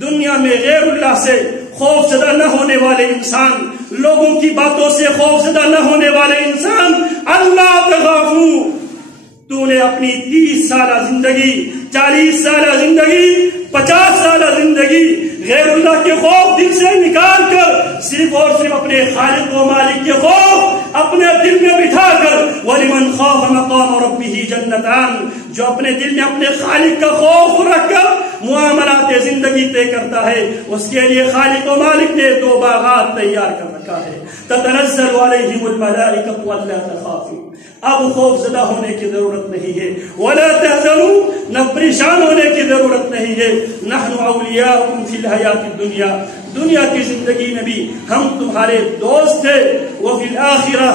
دنیا میں غیر اللہ سے خوف زدہ نہ ہونے والے انسان، لوگوں کی باتوں سے خوف زدہ نہ ہونے والے انسان، اللہ تخافو، تو نے اپنی 30 سالہ زندگی، 40 سالہ زندگی، 50 سالہ زندگی غیر اللہ کے خوف دل سے نکال کر صرف اور صرف اپنے خالق و مالک کے خوف اپنے دل میں بٹھا کر، وَلِمَنْ خَافَ مَقَامَ رَبِّهِ جَنَّتَانِ، جو اپنے دل میں اپنے خالق کا خوف رکھ کر معاملات زندگی طے کرتا ہے، اس کے لیے خالق و مالک نے 2 باغات تیار کر رکھا ہے، تتنزل علیہم الملائکۃ الا تخافوا، اب خوف زدہ ہونے کی ضرورت نہیں ہے، ولا تحزنوا، نہ پریشان ہونے کی ضرورت نہیں ہے، نحن اولیاؤکم فی الحیات الدنیا، دنیا کی زندگی میں بھی ہم تمہارے دوست تھے، وفی الآخرہ،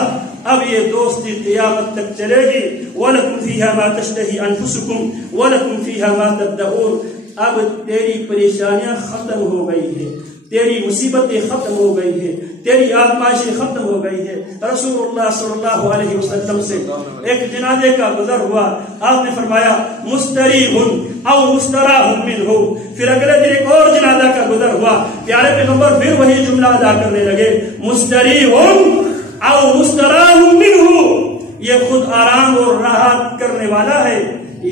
اب یہ دوستی قیامت تک چلے گی، وَلَكُمْ فِيهَا مَا تَشْتَهِي أَنفُسُكُمْ وَلَكُمْ فِيهَا مَا تَدَّعُونَ، اب تیری پریشانیاں ختم ہو گئی ہے، تیری مصیبتیں ختم ہو گئی ہے، تیری آزمائشیں ختم ہو گئی ہے۔ رسول اللہ صلی اللہ علیہ وسلم سے ایک جنازے کا گزر ہوا، آپ نے فرمایا مستریح او مستراح منہ، پھر اگلے دن ایک اور جنازہ کا گزر ہوا، پیارے پیغمبر پھر وہی جملہ ادا کرنے لگے، مستریح او مستراح منہ، یہ خود آرام اور راحت کرنے والا ہے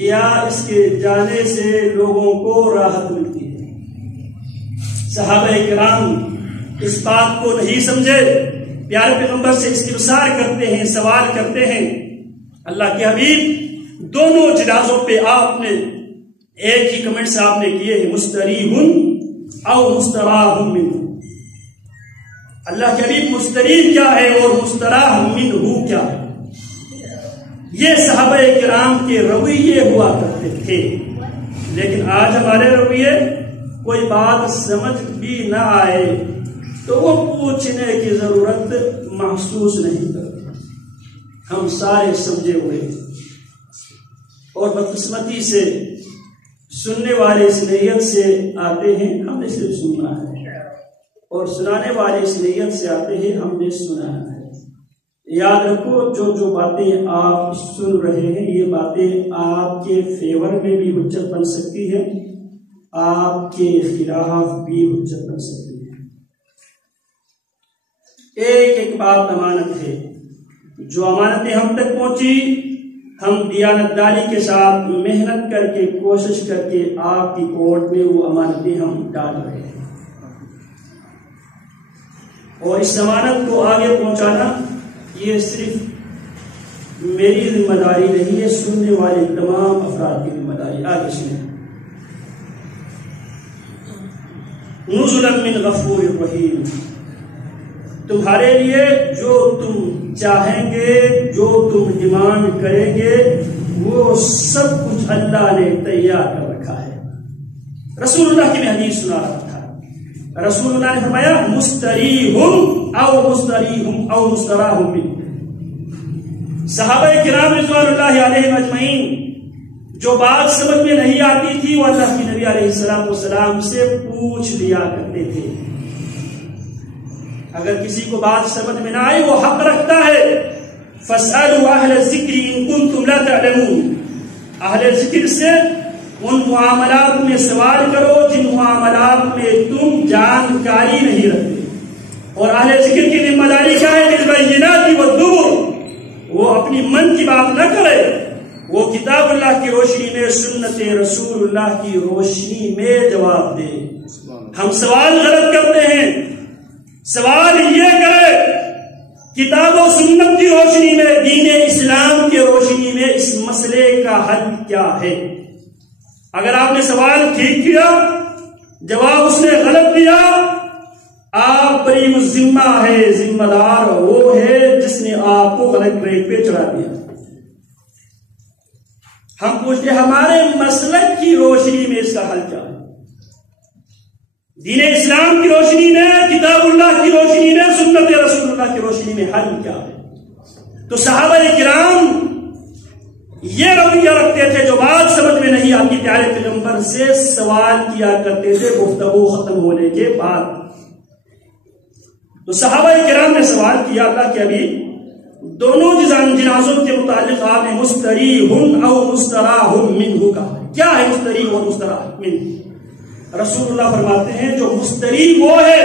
یا اس کے جانے سے لوگوں کو راحت ملتی ہے؟ صحابہ کرام اس بات کو نہیں سمجھے، پیارے پیغمبر سے استفسار کرتے ہیں، سوال کرتے ہیں۔ اللہ کے حبیب دونوں جنازوں پہ آپ نے ایک ہی کمنٹس آپ نے کیے ہیں، مستریح او مستراح منہ۔ اللہ کے حبیب مستریح کیا ہے اور مستراح منہ کیا ہے؟ یہ صحابہ کرام کے رویے ہوا کرتے تھے، لیکن آج ہمارے رویے کوئی بات سمجھ بھی نہ آئے تو وہ پوچھنے کی ضرورت محسوس نہیں کرتے، ہم سارے سمجھے ہوئے، اور بدقسمتی سے سننے والے اس نیت سے آتے ہیں ہم نے صرف سننا ہے، اور سنانے والے اس نیت سے آتے ہیں ہم نے سنا ہے۔ یاد رکھو جو باتیں آپ سن رہے ہیں یہ باتیں آپ کے فیور میں بھی حجت بن سکتی ہے، آپ کے خلاف بھی حجت بن سکتی ہے۔ ایک ایک بات امانت ہے، جو امانتیں ہم تک پہنچی ہم دیانتداری کے ساتھ محنت کر کے کوشش کر کے آپ کی کورٹ میں وہ امانتیں ہم ڈال رہے ہیں، اور اس امانت کو آگے پہنچانا یہ صرف میری ذمہ داری نہیں ہے، سننے والے تمام افراد کی ذمہ داری۔ آگے سنیں، نزلا من غفور رحیم، تمہارے لیے جو تم چاہیں گے، جو تم ڈیمانڈ کریں گے، وہ سب کچھ اللہ نے تیار کر رکھا ہے۔ رسول اللہ کی میں حدیث سنا رہا تھا، رسول اللہ نے فرمایا مستریح او مستریح او مستراح منہ۔ صحابہ کرام رضوان اللہ علیہم اجمعین جو بات سمجھ میں نہیں آتی تھی وہ اللہ کے نبی علیہ السلام سے پوچھ لیا کرتے تھے۔ اگر کسی کو بات سمجھ میں نہ آئی وہ حق رکھتا ہے، فاسألوا اہل الذکر ان کنتم لا تعلمون، اہل ذکر سے ان معاملات میں سوال کرو جن معاملات میں تم جانکاری نہیں رکھتے، اور اہل ذکر کی ذمہ داری کیا ہے؟ بالبینات والزبر، وہ اپنی من کی بات نہ کرے، وہ کتاب اللہ کی روشنی میں، سنت رسول اللہ کی روشنی میں جواب دے۔ ہم سوال غلط کرتے ہیں، سوال یہ کرے کتاب و سنت کی روشنی میں، دین اسلام کی روشنی میں اس مسئلے کا حل کیا ہے۔ اگر آپ نے سوال ٹھیک کیا، جواب اس نے غلط دیا، آپ بری ذمہ ہے، ذمہ دار وہ ہے جس نے آپ کو غلط ٹریک پہ چڑھا دیا۔ ہم پوچھتے ہمارے مسلک کی روشنی میں اس کا حل کیا ہے؟ دین اسلام کی روشنی میں، کتاب اللہ کی روشنی میں، سنت رسول اللہ کی روشنی میں حل کیا ہے؟ تو صحابہ کرام یہ رویہ رکھتے تھے، جو بات سمجھ میں نہیں آتی پیارے پیغمبر سے سوال کیا کرتے تھے گفتگو ختم ہونے کے بعد۔ تو صحابہ کرام نے سوال کیا، اللہ کے ابھی دونوں جنازوں کے متعلق آپ نے مستریح او مستراح منہ کہا، کیا ہے مستریح اور مستراح منہ؟ رسول اللہ فرماتے ہیں جو مستری وہ ہے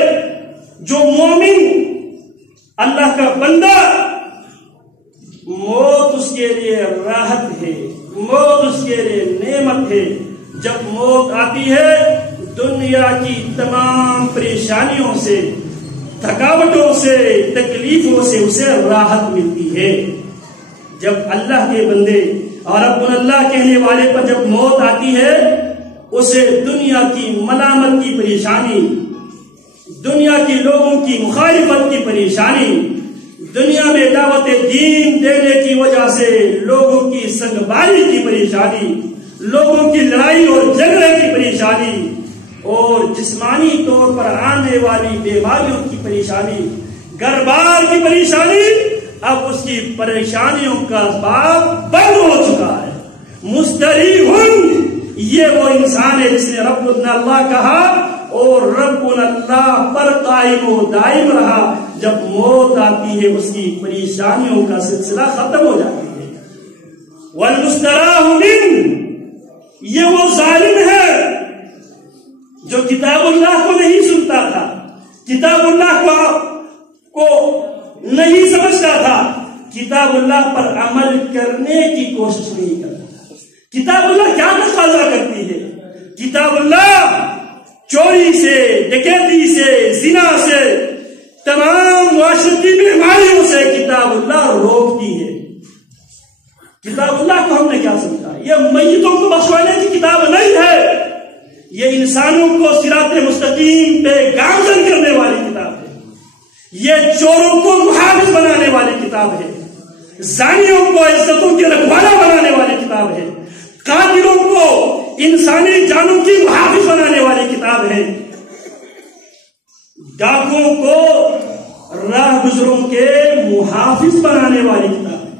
جو مومن اللہ کا بندہ، موت اس کے لیے راحت ہے، موت اس کے لیے نعمت ہے۔ جب موت آتی ہے دنیا کی تمام پریشانیوں سے، تھکاوٹوں سے، تکلیفوں سے اسے راحت ملتی ہے۔ جب اللہ کے بندے اور رب اللہ کہنے والے پر جب موت آتی ہے اسے دنیا کی ملامت کی پریشانی، دنیا کے لوگوں کی مخالفت کی پریشانی، دنیا میں دعوت دین دینے کی وجہ سے لوگوں کی سنگباری کی پریشانی، لوگوں کی لڑائی اور جھگڑے کی پریشانی، اور جسمانی طور پر آنے والی بیماریوں کی پریشانی، گھر بار کی پریشانی، اب اس کی پریشانیوں کا باب بند ہو چکا ہے۔ مستریحٌ، یہ وہ انسان ہے جس نے رب اللہ کہا اور رب اللہ پر قائم و دائم رہا۔ جب موت آتی ہے اس کی پریشانیوں کا سلسلہ ختم ہو جاتی ہے۔ والمستراح منہ، یہ وہ ظالم ہے جو کتاب اللہ کو نہیں سنتا تھا، کتاب اللہ کو نہیں سمجھتا تھا، کتاب اللہ پر عمل کرنے کی کوشش نہیں کرتا تھا۔ کتاب اللہ کیا تقاضا کرتی ہے؟ کتاب اللہ چوری سے، ڈکیتی سے، زنا سے، تمام معاشرتی بیماریوں سے کتاب اللہ روکتی ہے۔ کتاب اللہ کو ہم نے کیا سمجھا؟ یہ میتوں کو بخشوانے کی کتاب نہیں ہے، یہ انسانوں کو صراط مستقیم پہ گامزن کرنے والی کتاب ہے، یہ چوروں کو محافظ بنانے والی کتاب ہے، زانیوں کو عزتوں کے رکھوالا بنانے والی کتاب ہے، قاتلوں کو انسانی جانوں کی محافظ بنانے والی کتاب ہے، ڈاکوں کو راہ گزروں کے محافظ بنانے والی کتاب ہے۔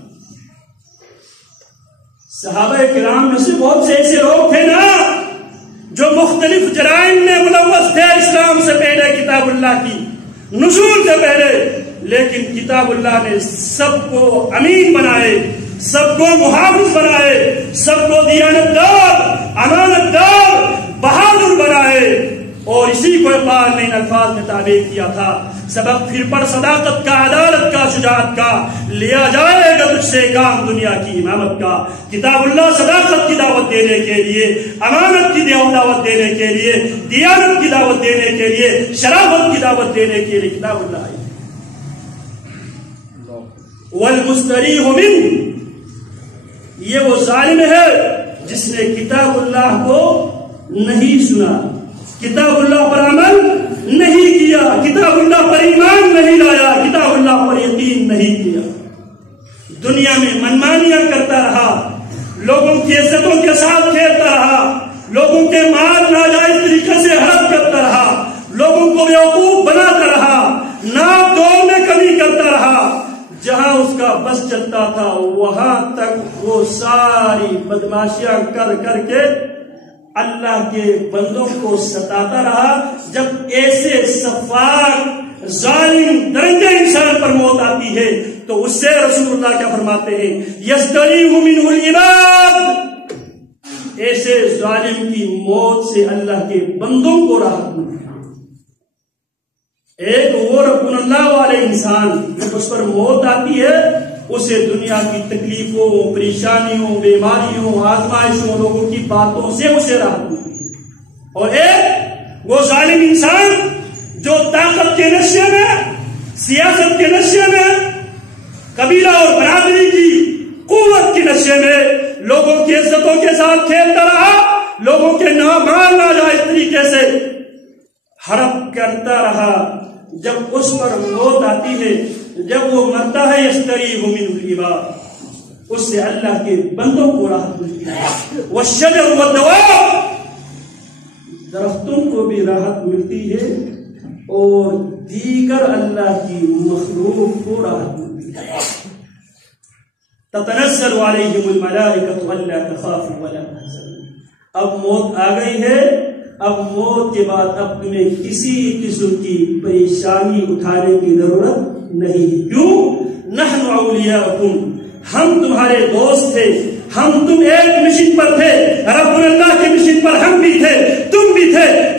صحابہ کرام میں سے بہت سے ایسے لوگ تھے نا جو مختلف جرائم میں ملوث تھے اسلام سے پہلے، کتاب اللہ کی نزول سے پہلے، لیکن کتاب اللہ نے سب کو امین بنائے، سب کو محافظ بنائے، سب کو دیانتدار، امانت دار، بہادر بنائے، اور اسی کو اقبال نے ان الفاظ میں تعبیر کیا تھا، سبق پھر پر صداقت کا، عدالت کا، شجاعت کا، لیا جائے گا تجھ سے کام دنیا کی امامت کا۔ کتاب اللہ صداقت کی دعوت دینے کے لیے، امانت کی دعوت دینے کے لیے، دیانت کی دعوت دینے کے لیے، شرافت کی دعوت دینے کے لیے کتاب اللہ آئی۔ والمستریح منہ، یہ وہ ظالم ہے جس نے کتاب اللہ کو نہیں سنا، کتاب اللہ پر عمل نہیں کیا، کتاب اللہ پر ایمان نہیں لایا، کتاب اللہ پر یقین نہیں کیا، دنیا میں منمانیاں کرتا رہا، لوگوں کی عزتوں کے ساتھ کھیلتا رہا، لوگوں کے مال ناجائز طریقے سے ہڑپ کرتا رہا، لوگوں کو بیوقوف بناتا رہا، ناپ توڑ میں کمی کرتا رہا، جہاں اس کا بس چلتا تھا وہاں تک وہ ساری بدماشیاں کر کر کے اللہ کے بندوں کو ستاتا رہا۔ جب ایسے سفاک ظالم درندے انسان پر موت آتی ہے تو اس سے رسول اللہ کیا فرماتے ہیں؟ یستریح منہ العباد، ایسے ظالم کی موت سے اللہ کے بندوں کو راحت ملتی ہے۔ ایک وہ رب اللہ والے انسان جب اس پر موت آتی ہے اسے دنیا کی تکلیفوں، پریشانیوں، بیماریوں، آزمائشوں، لوگوں کی باتوں سے اسے راحت ملتی ہے، اور ایک وہ ظالم انسان جو طاقت کے نشے میں، سیاست کے نشے میں، قبیلہ اور برادری کی قوت کے نشے میں لوگوں کی عزتوں کے ساتھ کھیلتا رہا، لوگوں کے مال ناجائز طریقے سے ہڑپ کرتا رہا، جب اس پر موت آتی ہے، جب وہ مرتا ہے یستریح منہ العباد، اس سے اللہ کے بندوں کو راحت ملتی ہے۔ والشجر والدواب، درختوں کو بھی راحت ملتی ہے اور دیگر اللہ کی مخلوق کو راحت ملتی ہے۔ تتنزل علیہم الملائکۃ الا تخافوا ولا تحزنوا، اب موت آ گئی ہے، اب موت کے بعد اب تمہیں کسی قسم کی پریشانی اٹھانے کی ضرورت نہیں۔ کیوں؟ نحن اولیاءکم، ہم تمہارے دوست تھے، ہم تم ایک مشن پر تھے، رب اللہ کے مشن پر ہم بھی تھے، تم بھی تھے۔